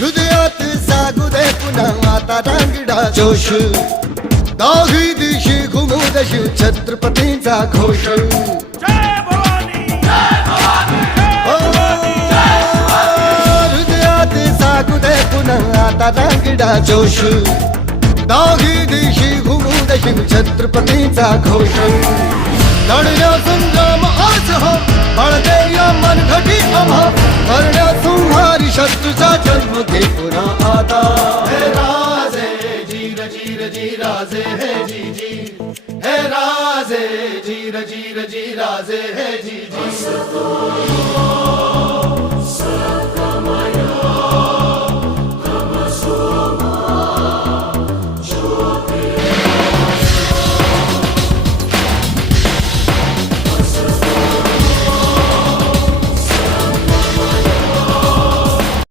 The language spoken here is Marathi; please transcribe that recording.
हृदयात जागू दे पुन्हा आता रांगडा जोश दाही दिशी घुमू दशी छत्रपतींचा घोष हृदयात जागू दे पुन्हा आता रांगडा जोश दाही दिशी घुमू दशी छत्रपतींचा घोष लढल्या संग्राम आज हो बळदे या मनघटी आम्हा करण्या संहारी शत्रूचा जन्म घे पुन्हा आता हे राजे जीर जीर जी राजे हे जी जी हे राजे जीर जीर जी राजे हे जी जी